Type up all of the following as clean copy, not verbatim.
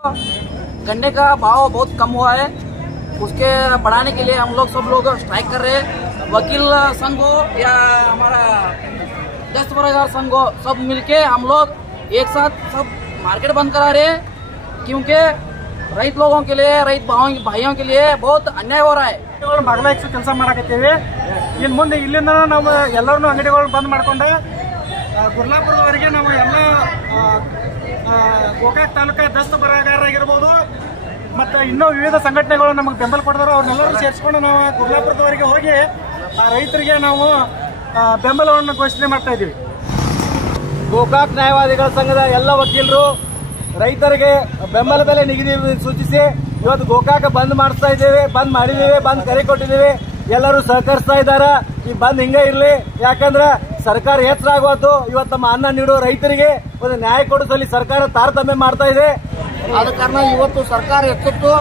गन्ने का भाव बहुत कम हुआ है, उसके बढ़ाने के लिए हम लोग सब लोग स्ट्राइक कर रहे हैं। वकील संघ हो या हमारा दस्तबरदार संघ हो, सब मिलके हम लोग एक साथ सब मार्केट बंद करा रहे हैं, क्योंकि ರೈತ लोगों के लिए ರೈತ भाइयों के लिए बहुत अन्याय हो रहा है। ಬಾಗಲಾಯಿಸಿ ಕೆಲಸ ಮಾಡಕತ್ತೀವಿ। ಇನ್ನು ಮುಂದೆ ಇಲ್ಲಿಂದ ನಾವು ಎಲ್ಲರೂ ಅಂಗಡಿಗಳು ಬಂದ್ ಮಾಡ್ಕೊಂಡ ಗುರ್ಲಾಪುರದವರೆಗೆ ನಾವು ಎಲ್ಲ ಗೋಕಾಕ್ ತಾಲೂಕಾ ದಸ್ತ ಬರಹಗಾರರಾಗಿರ್ಬೋದು ಮತ್ತು ಇನ್ನೂ ವಿವಿಧ ಸಂಘಟನೆಗಳು ನಮಗೆ ಬೆಂಬಲ ಕೊಡ್ತಾರೆ, ಅವ್ರನ್ನೆಲ್ಲರೂ ಸೇರಿಸ್ಕೊಂಡು ನಾವು ಗುರ್ಲಾಪುರದವರೆಗೆ ಹೋಗಿ ಆ ರೈತರಿಗೆ ನಾವು ಬೆಂಬಲವನ್ನು ಘೋಷಣೆ ಮಾಡ್ತಾ ಇದ್ದೀವಿ। ಗೋಕಾಕ್ ನ್ಯಾಯವಾದಿಗಳ ಸಂಘದ ಎಲ್ಲ ವಕೀಲರು ರೈತರಿಗೆ ಬೆಂಬಲ ಬೆಲೆ ನಿಗದಿ ಸೂಚಿಸಿ ಇವತ್ತು ಗೋಕಾಕ ಬಂದ್ ಮಾಡಿಸ್ತಾ ಇದ್ದೇವೆ, ಬಂದ್ ಮಾಡಿದ್ದೇವೆ, ಬಂದ್ ಕರೆ ಕೊಟ್ಟಿದ್ದೇವೆ। ಎಲ್ಲರೂ ಸಹಕರಿಸ್ತಾ ಇದ್ದಾರೆ। ಈ ಬಂದ್ ಹಿಂಗೆ ಇರಲಿ, ಯಾಕಂದ್ರೆ ಸರ್ಕಾರ ಎಚ್ಚರ ಆಗೋದು ಇವತ್ತು ನಮ್ಮ ಅನ್ನ ನೀಡುವ ರೈತರಿಗೆ ಒಂದು ನ್ಯಾಯ ಕೊಡಿಸಲಿ ಸರ್ಕಾರ ತಾರತಮ್ಯ ಮಾಡ್ತಾ ಇದೆ। ಆದ ಕಾರಣ ಇವತ್ತು ಸರ್ಕಾರ ಎಚ್ಚೆತ್ತು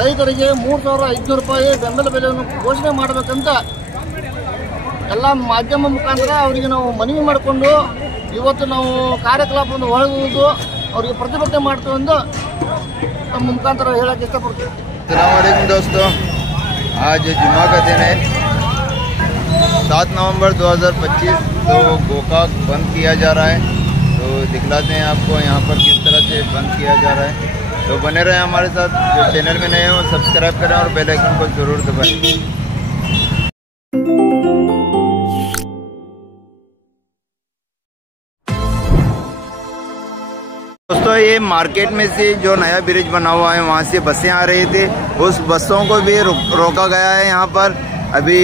ರೈತರಿಗೆ 3,500 ರೂಪಾಯಿ ಬೆಂಬಲ ಬೆಲೆಯನ್ನು ಘೋಷಣೆ ಮಾಡಬೇಕಂತ ಎಲ್ಲ ಮಾಧ್ಯಮ ಮುಖಾಂತರ ಅವರಿಗೆ ನಾವು ಮನವಿ ಮಾಡಿಕೊಂಡು ಇವತ್ತು ನಾವು ಕಾರ್ಯಕ್ರಮವನ್ನು ಒಳಗುವುದು ಅವರಿಗೆ ಪ್ರತಿಭಟನೆ ಮಾಡ್ತೀವಿ ಎಂದು ನಮ್ಮ ಮುಖಾಂತರ ಹೇಳಕ್ಕೆ ಇಷ್ಟಪಡ್ತೀವಿ। अस्सलाम वालेकुम दोस्तों, आज जुम्मा का दिन है 7 नवंबर 2025। तो गोकाक बंद किया जा रहा है, तो दिखलाते हैं आपको यहाँ पर किस तरह से बंद किया जा रहा है। तो बने रहे हमारे साथ, जो चैनल में नए हो सब्सक्राइब करें और बेल आइकन को ज़रूर दबाएं। दोस्तों, ये मार्केट में से जो नया ब्रिज बना हुआ है वहाँ से बसें आ रही थी, उस बसों को भी रोका गया है। यहाँ पर अभी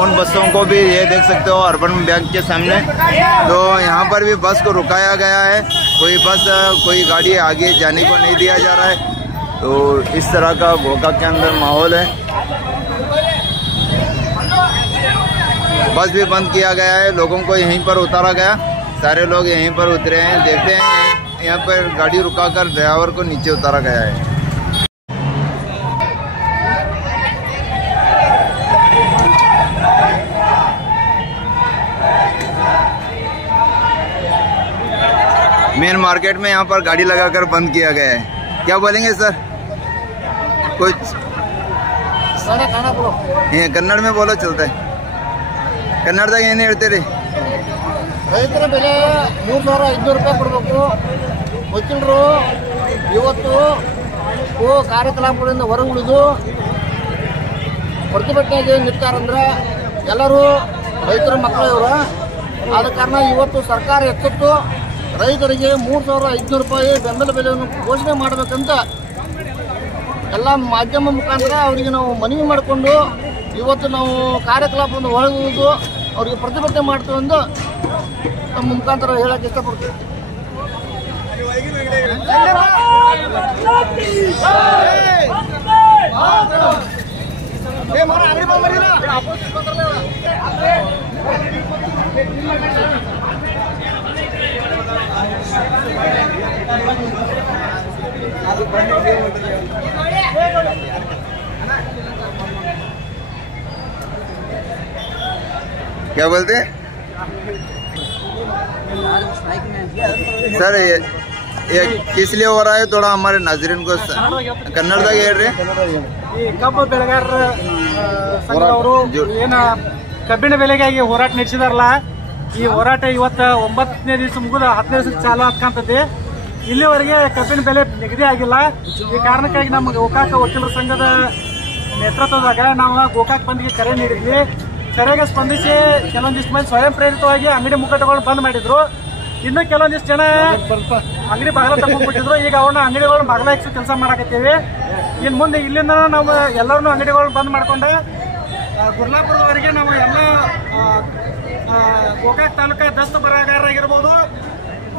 उन बसों को भी ये देख सकते हो अर्बन बैंक के सामने, तो यहाँ पर भी बस को रुकाया गया है। कोई गाड़ी आगे जाने को नहीं दिया जा रहा है। तो इस तरह का गोकाक के अंदर माहौल है। बस भी बंद किया गया है, लोगों को यहीं पर उतारा गया, सारे लोग यहीं पर उतरे हैं। देखते हैं यहाँ पर गाड़ी रुकाकर ड्राइवर को नीचे उतारा गया है। मेन मार्केट में यहाँ पर गाड़ी लगाकर बंद किया गया है। क्या बोलेंगे सर? कुछ ये कन्नड़ में बोलो, चलता है। ಕನ್ನಡದಾಗ ಏನು ಹೇಳ್ತೀರಿ? ರೈತರ ಬೆಲೆ 3,500 ರೂಪಾಯಿ ಕೊಡಬೇಕು। ವಕೀಲರು ಇವತ್ತು ಕಾರ್ಯಕ್ರಮದಿಂದ ಹೊರಗುಳಿದು ಪ್ರತಿಭಟನೆಗೆ ನಿಂತಾರಂದ್ರೆ ಎಲ್ಲರೂ ರೈತರ ಮಕ್ಕಳು ಇವರು। ಆದ ಕಾರಣ ಇವತ್ತು ಸರ್ಕಾರ ಎಚ್ಚೆತ್ತು ರೈತರಿಗೆ 3,500 ರೂಪಾಯಿ ಬೆಂಬಲ ಬೆಲೆಯನ್ನು ಘೋಷಣೆ ಮಾಡಬೇಕಂತ ಎಲ್ಲ ಮಾಧ್ಯಮ ಮುಖಾಂತರ ಅವರಿಗೆ ನಾವು ಮನವಿ ಮಾಡಿಕೊಂಡು ಇವತ್ತು ನಾವು ಕಾರ್ಯಕ್ರಮವನ್ನು ಒಳಗುವುದು ಅವರಿಗೆ ಪ್ರತಿಭಟನೆ ಮಾಡ್ತೀವಿ ಎಂದು ನಮ್ಮ ಮುಖಾಂತರ ಹೇಳಕ್ಕೆ ಇಷ್ಟಪಡ್ತೀವಿ। क्या बोलते हैं सर? ये किस लिए हो रहा है? थोड़ा हमारे नाजरीन को कन्नड़ದಾಗ ಹೇಳ್ರಿ। ಈ ಕಬ್ಬು ಬೆಳೆಗಾರರ ಸಂಘದವರು ಏನ ಕಬ್ಬಿನ ಬೆಲೆಗಾಗಿ ಹೋರಾಟ ನಡೆಸಿದಾರಲ್ಲ, ಈ ಹೋರಾಟ ಇವತ್ತು 9ನೇ ದಿವಸ ಮುಗಿದ 10ನೇ ದಿವಸಕ್ಕೆ ಚಾಲು ಆಗ್ತಂತದೆ। ಇಲ್ಲಿವರೆಗೆ ಕಬ್ಬಿನ ಬೆಲೆ ನಿಗದಿ ಆಗಿಲ್ಲ। ಈ ಕಾರಣಕ್ಕಾಗಿ ನಮ್ಮ ಗೋಕಾಕ ವಕೀಲರ ಸಂಘದ ನೇತೃತ್ವದಾಗ ನಾವು ಗೋಕಾಕ್ ಬಂದ್ಗೆ ಕರೆ ನೀಡಿದ್ವಿ। ಕರೆಗೆ ಸ್ಪಂದಿಸಿ ಕೆಲವೊಂದಿಷ್ಟು ಮಂದಿ ಸ್ವಯಂ ಪ್ರೇರಿತವಾಗಿ ಅಂಗಡಿ ಮುಗ್ಗಟ್ಟುಗಳು ಬಂದ್ ಮಾಡಿದ್ರು। ಇನ್ನು ಕೆಲವೊಂದಿಷ್ಟು ಜನ ಅಂಗಡಿ ಬಾಗಿಲ ತಗೊಂಡ್ಬಿಟ್ಟಿದ್ರು। ಈಗ ಅವ್ರನ್ನ ಅಂಗಡಿಗಳು ಬಾಗಿಲಾಯಿಸಿ ಕೆಲಸ ಮಾಡಕತ್ತೀವಿ। ಇನ್ನು ಮುಂದೆ ಇಲ್ಲಿಂದ ನಾವು ಎಲ್ಲರೂ ಅಂಗಡಿಗಳು ಬಂದ್ ಮಾಡ್ಕೊಂಡ ಗುರ್ಲಾಪುರದವರೆಗೆ ನಾವು ಎಲ್ಲ ಗೋಕಾಕ್ ತಾಲೂಕಾ ದಸ್ತ ಬರಹಗಾರರಾಗಿರ್ಬೋದು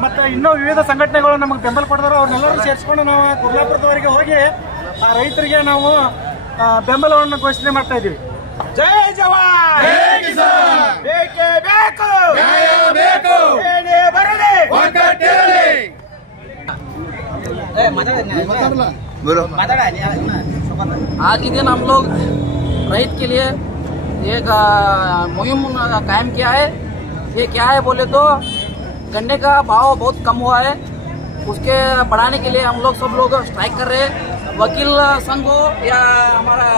ಮತ್ತು ಇನ್ನೂ ವಿವಿಧ ಸಂಘಟನೆಗಳು ನಮಗೆ ಬೆಂಬಲ ಕೊಡ್ತಾರೆ, ಅವ್ರನ್ನೆಲ್ಲರೂ ಸೇರಿಸ್ಕೊಂಡು ನಾವು ಗುರ್ಲಾಪುರದವರೆಗೆ ಹೋಗಿ ಆ ರೈತರಿಗೆ ನಾವು ಬೆಂಬಲವನ್ನು ಘೋಷಣೆ ಮಾಡ್ತಾ ಇದ್ದೀವಿ। ಜೈ ಜವಾನ್, ಜೈ ಕಿಸಾನ್, ಬೇಕೇ ಬೇಕು, ನ್ಯಾಯ ಬೇಕು, ಏನೇ ಬರಲಿ ಒಗ್ಗಟ್ಟಿರಲಿ। आज के दिन हम लोग रैत के लिए एक मुहिम कायम किया है। ये क्या है बोले तो गन्ने का भाव बहुत कम हुआ है, उसके बढ़ाने के लिए हम लोग सब लोग स्ट्राइक कर रहे हैं। वकील संघ हो या हमारा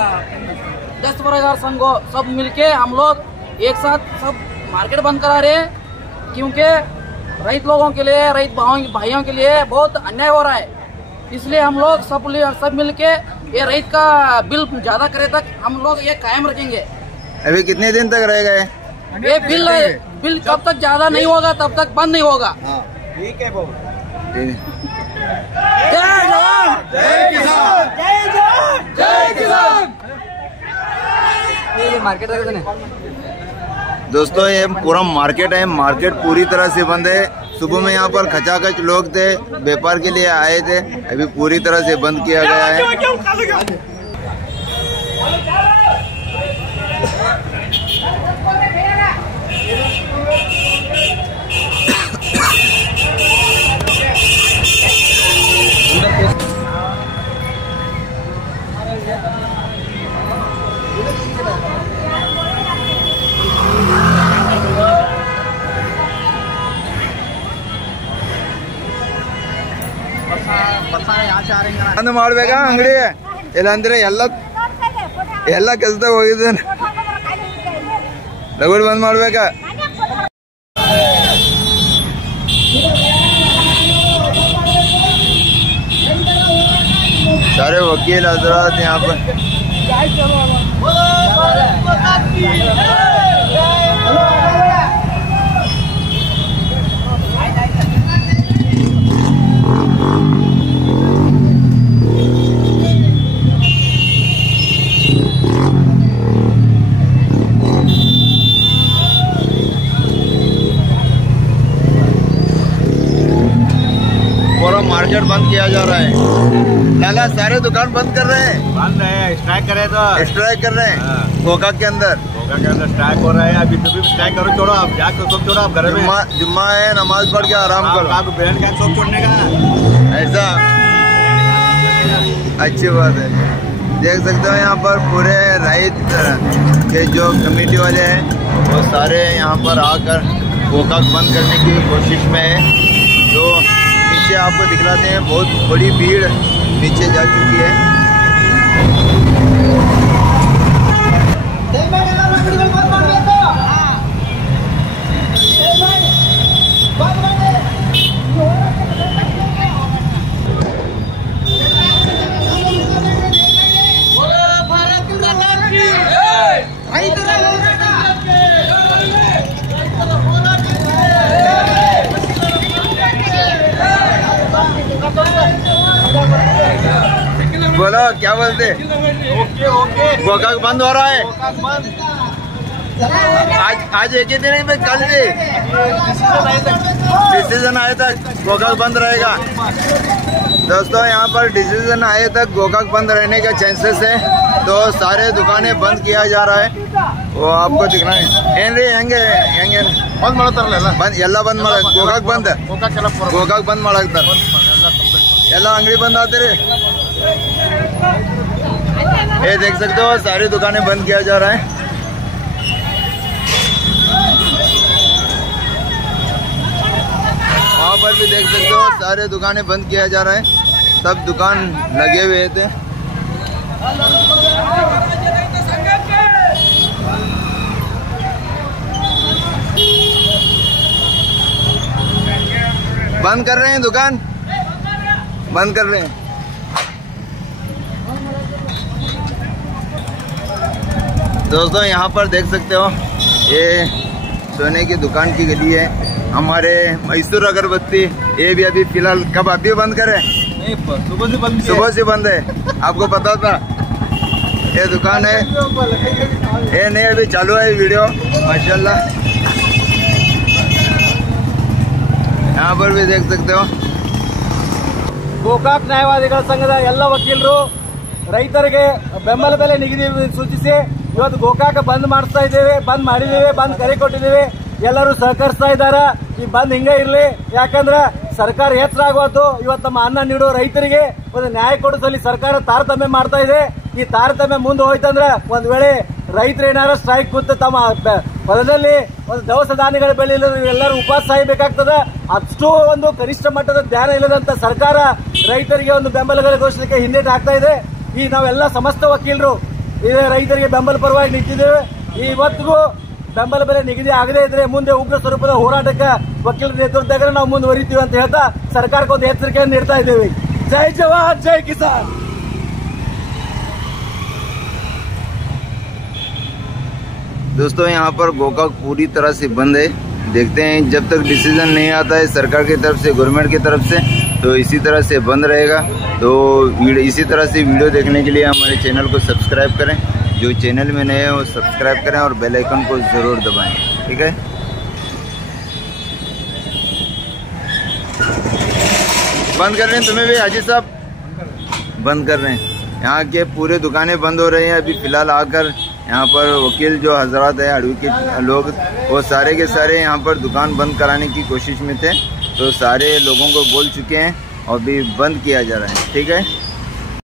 दस्तबरदार संघ हो, सब मिलके हम लोग एक साथ सब मार्केट बंद करा रहे हैं, क्योंकि रईत लोगों के लिए, रईत भाइयों के लिए बहुत अन्याय हो रहा है। इसलिए हम लोग सब मिलके ये रईत का बिल ज्यादा करे तक हम लोग ये कायम रखेंगे। अभी कितने दिन तक रहेगा ये बिल कब तक ज्यादा नहीं होगा तब तक बंद नहीं होगा। ठीक है बाबू। जय जवान जय किसान, जय जवान जय किसान। मार्केट दोस्तों ये पूरा मार्केट है, मार्केट पूरी तरह से बंद है। सुबह में यहाँ पर खचाखच लोग थे, व्यापार के लिए आए थे, अभी पूरी तरह से बंद किया गया है। ಬಂದ್ ಮಾಡ್ಬೇಕಾ ಅಂಗಡಿ ಇಲ್ಲಾಂದ್ರೆ ಎಲ್ಲ ಕೆಲ್ಸದಾಗ ಹೋಗಿದ್ದೇನೆ, ಲಗೂಡ್ ಬಂದ್ ಮಾಡ್ಬೇಕಾ? सारे वकील हजरात यहाँ पर मार्केट बंद किया जा रहा है। लाला सारे दुकान बंद कर रहे हैं, बंद है, स्ट्राइक करे तो स्ट्राइक कर रहे हैं। गोकाक के अंदर स्ट्राइक हो रहा है। अभी तो भी स्ट्राइक करो, छोड़ो आप, जाकर सब छोड़ो आप, घर में जुम्मा है, नमाज पढ़ के आराम करो। आपको बहन का सब छोड़ने का ऐसा अच्छी बात है। देख सकते हो यहाँ पर पूरे रईत के जो कमेटी वाले हैं वो सारे यहाँ पर आकर गोकाक बंद करने की कोशिश में है। जो नीचे आपको दिखलाते हैं, बहुत बड़ी भीड़ नीचे जा चुकी है। बोलो क्या बोलते? ओके गोकाक बंद हो रहा है आज एक ही दिन ही में, कल भी डिसीजन आए तक गोकाक बंद रहेगा। दोस्तों यहाँ पर डिसीजन आए तक गोकाक बंद रहने का चांसेस है, तो सारे दुकानें बंद किया जा रहा है। वो आपको दिखना है ಏನ್ರಿ ಹೆಂಗೆ ಬಂದ್ ಮಾಡತ್ತಾರಲ್ಲ, ಎಲ್ಲ ಬಂದ್ ಮಾಡ ಗೋಕಾಕ್ ಬಂದ್ ಮಾಡಾಕ್ತಾರ, ಎಲ್ಲ अंगड़ी बंद आते रे। ये देख सकते हो सारी दुकानें बंद किया जा रहा है। वहाँ पर भी देख सकते हो सारे दुकानें बंद किया जा रहा है, सब दुकान लगे हुए थे। बंद कर रहे हैं, दुकान बंद कर रहे हैं। दोस्तों यहाँ पर देख सकते हो ये सोने की दुकान की गली है। हमारे मैसूर अगरबत्ती ये भी अभी फिलहाल कब अभी बंद करे? नहीं, सुबह से बंद है। आपको पता था? ये दुकान है, ये नहीं अभी चालू है वीडियो माशाल्लाह। यहाँ पर भी देख सकते हो ಗೋಕಾಕ್ ನ್ಯಾಯವಾದಿಗಳ ಸಂಘದ ಎಲ್ಲ ವಕೀಲರು ರೈತರಿಗೆ ಬೆಂಬಲ ಬೆಲೆ ನಿಗದಿ ಸೂಚಿಸಿ ಇವತ್ತು ಗೋಕಾಕ್ ಬಂದ್ ಮಾಡ್ತಾ ಇದ್ದೇವೆ, ಬಂದ್ ಮಾಡಿದ್ದೇವೆ, ಬಂದ್ ಕರೆ ಕೊಟ್ಟಿದ್ದೇವೆ। ಎಲ್ಲರೂ ಸಹಕರಿಸ್ತಾ ಇದ್ದಾರೆ। ಈ ಬಂದ್ ಹಿಂಗೆ ಇರಲಿ, ಯಾಕಂದ್ರೆ ಸರ್ಕಾರ ಎಚ್ಚರ ಆಗೋದು ಇವತ್ತು ನಮ್ಮ ಅನ್ನ ನೀಡೋ ರೈತರಿಗೆ ಒಂದು ನ್ಯಾಯ ಕೊಡಿಸಲಿ ಸರ್ಕಾರ ತಾರತಮ್ಯ ಮಾಡ್ತಾ ಇದೆ। ಈ ತಾರತಮ್ಯ ಮುಂದೆ ಹೋಯ್ತಂದ್ರೆ ಒಂದ್ ವೇಳೆ ರೈತರು ಏನಾರ ಸ್ಟ್ರೈಕ್ ಕೂತು ತಮ್ಮ ಹೊಲದಲ್ಲಿ ಒಂದು ದವಸ ಧಾನ್ಯಗಳ ಬೆಳೆ ಎಲ್ಲರೂ ಉಪವಾಸ ಸಾಯಬೇಕಾಗ್ತದೆ। ಅಷ್ಟು ಒಂದು ಕನಿಷ್ಠ ಮಟ್ಟದ ಜ್ಞಾನ ಇಲ್ಲದಂತ ಸರ್ಕಾರ ರೈತರಿಗೆ ಒಂದು ಬೆಂಬಲ ಘೋಷಣೆಗೆ ಹಿನ್ನಡೆ ಆಗ್ತಾ ಇದೆ. ಈ ನಾವೆಲ್ಲ ಸಮಸ್ತ ವಕೀಲರು ರೈತರಿಗೆ ಬೆಂಬಲ ಪರವಾಗಿ ನಿಂತಿದ್ದೇವೆ. ಇವತ್ತಿಗೂ ಬೆಂಬಲ ಬೆಲೆ ನಿಗದಿ ಆಗದೇ ಇದ್ರೆ ಮುಂದೆ ಉಗ್ರ ಸ್ವರೂಪದ ಹೋರಾಟಕ್ಕೆ ವಕೀಲರ ನೇತೃತ್ವದಾಗ ನಾವು ಮುಂದುವರಿತೀವಿ ಅಂತ ಹೇಳ್ತಾ ಸರ್ಕಾರಕ್ಕೆ ಒಂದು ಎಚ್ಚರಿಕೆಯನ್ನು ನೀಡ್ತಾ ಇದ್ದೇವೆ. ಜೈ ಜವಾನ್ ಜೈ ಕಿಸಾನ್. दोस्तों यहाँ पर गोकाक पूरी तरह से बंद है। देखते हैं जब तक डिसीजन नहीं आता है सरकार की तरफ से, गवर्नमेंट की तरफ से, तो इसी तरह से बंद रहेगा। तो इसी तरह से वीडियो देखने के लिए हमारे चैनल को सब्सक्राइब करें, जो चैनल में नए हैं वो सब्सक्राइब करें और बेल आइकन को ज़रूर दबाएं, ठीक है। बंद कर रहे हैं तुम्हें भी हाजी साहब, बंद कर रहे हैं। यहाँ के पूरे दुकानें बंद हो रही हैं। अभी फिलहाल आकर यहाँ पर वकील जो हजरात है, एडवोकेट लोग, वो सारे के सारे यहाँ पर दुकान बंद कराने की कोशिश में थे, तो सारे लोगों को बोल चुके हैं और भी बंद किया जा रहा है, ठीक है।